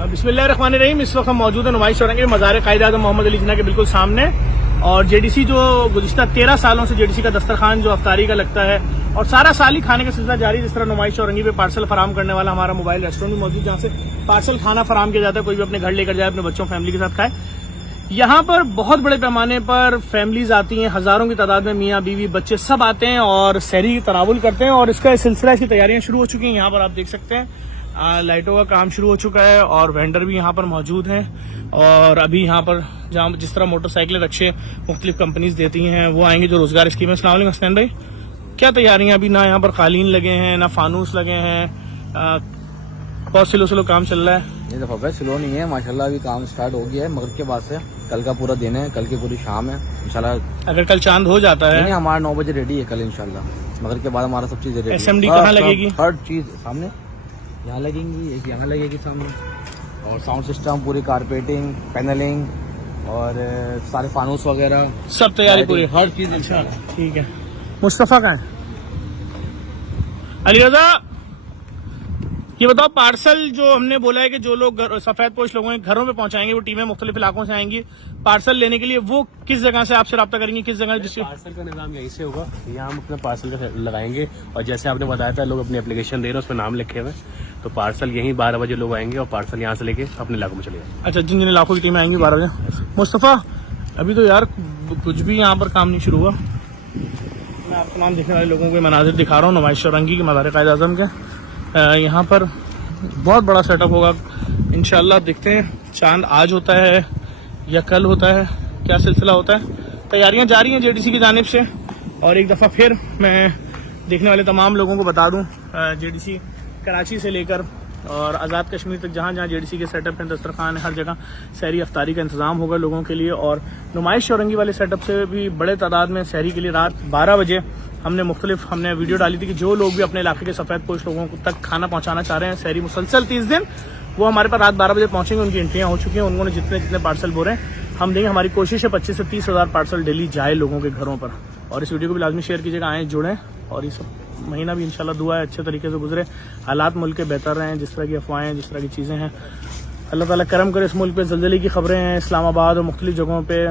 बिस्मिल्लाहिर्रहमानिर्रहीम। इस वक्त हम मौजूद है नुमाइश औरंगी मज़ार कायद-ए-आज़म मोहम्मद अली जिन्ना के बिल्कुल सामने। और जेडीसी जो गुज़िश्ता 13 सालों से जेडीसी का दस्तरखान जो अफ्तारी का लगता है और सारा साल ही खाने का सिलसिला जारी। जिस तरह नुमाइश औरंगी पे पार्सल फराम करने वाला हमारा मोबाइल रेस्टोरेंट भी मौजूद, जहाँ से पार्सल खाना फराम किया जाता है, कोई भी अपने घर लेकर जाए, अपने बच्चों फैमिली के साथ खाए। यहाँ पर बहुत बड़े पैमाने पर फैमिलीज आती हैं, हजारों की तादाद में मियाँ बीवी बच्चे सब आते हैं और सहरी की तनावुल करते हैं। और इसका सिलसिला, इसकी तैयारियां शुरू हो चुकी हैं। यहाँ पर आप देख सकते हैं लाइटों का काम शुरू हो चुका है और वेंडर भी यहाँ पर मौजूद हैं। और अभी यहाँ पर जहाँ जिस तरह मोटरसाइकिलें रक्शे मुख्तलिफ कंपनीज देती हैं वो आएंगे जो रोजगार स्कीम है। अस्सलाम वालेकुम हसनैन भाई, क्या तैयारियां? अभी ना यहाँ पर कालीन लगे हैं ना फानूस लगे हैं, बहुत स्लो काम चल रहा है। ये दफा भाई स्लो नहीं है माशाल्लाह, अभी काम स्टार्ट हो गया है मगरिब के बाद से। कल का पूरा दिन है, कल की पूरी शाम है इंशाल्लाह। अगर कल चांद हो जाता है, हमारा 9 बजे रेडी है कल इंशाल्लाह। मगरिब के बाद हमारा सब चीजें रेडी है। SMD कहाँ लगेगी? हर चीज सामने यहाँ लगेंगी, एक यहाँ लगेगी सामने। और साउंड सिस्टम, पूरी कारपेटिंग, पैनलिंग और सारे फानूस वगैरह सब तैयारी पूरी, हर चीज। अच्छा ठीक है। मुस्तफा कहाँ है? अली रजा, ये बताओ पार्सल जो हमने बोला है कि जो लोग सफेद पोश लोगों के घरों पे पहुंचाएंगे, वो टीमें मुख्तलिफ इलाकों से आएंगी पार्सल लेने के लिए, वो किस जगह से आपसे रब्ता करेंगी? किस जगह? जिससे पार्सल का निजाम यहीं से होगा। यहाँ हम अपने पार्सल का लगाएंगे और जैसे आपने बताया था लोग अपनी एप्लीकेशन दे रहे हैं, उसमें नाम लिखे हुए, तो पार्सल यहीं 12 बजे लोग आएंगे और पार्सल यहाँ से लेके अपने इलाकों में चले जाएंगे। अच्छा, जिन जिन इलाकों की टीमें आएंगी 12 बजे। मुस्तफा, अभी तो यार कुछ भी यहाँ पर काम नहीं शुरू हुआ। मैं आपको तमाम देखने वाले लोगों के मनाजिर दिखा रहा हूँ नुमाइश औरंगी के मज़ार कायद-ए-आज़म के। यहाँ पर बहुत बड़ा सेटअप होगा इंशाल्लाह। देखते हैं चांद आज होता है या कल होता है, क्या सिलसिला होता है। तैयारियां जारी हैं जेडीसी की जानिब से। और एक दफ़ा फिर मैं देखने वाले तमाम लोगों को बता दूं, जेडीसी कराची से लेकर और आज़ाद कश्मीर तक जहाँ जहाँ जेडीसी के सेटअप हैं, दस्तरखान है, हर जगह सहरी अफ्तारी का इंतज़ाम होगा लोगों के लिए। और नुमाइश औरंगी वाले सेटअप से भी बड़े तादाद में सहरी के लिए रात 12 बजे हमने वीडियो डाली थी कि जो लोग भी अपने इलाके के सफ़ेद पोश लोगों को तक खाना पहुंचाना चाह रहे हैं सहरी मुसलसल 30 दिन, वो हमारे पास रात 12 बजे पहुंचेंगे। उनकी एंट्रियां हो चुकी हैं, उन्होंने जितने पार्सल बोले हम देंगे। हमारी कोशिश है 25 से 30 हज़ार पार्सल डेली जाए लोगों के घरों पर। और इस वीडियो को भी लाजमी शेयर कीजिएगा, आएँ जुड़ें। और इस महीना भी इंशाल्लाह दुआ है अच्छे तरीके से गुजरे, हालात मुल्क के बेहतर रहें। जिस तरह की अफवाहें, जिस तरह की चीज़ें हैं, अल्लाह ताला करम करे। इस मुल्क पे ज़ल्ज़ले की खबरें हैं इस्लामाबाद और मुख्तलिफ जगहों पे,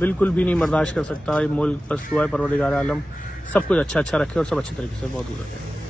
बिल्कुल भी नहीं बर्दाश्त कर सकता ये मुल्क। बस दुआ है परवरदिगार आलम सब कुछ अच्छा रखे और सब अच्छे तरीके से बहुत गुजरे।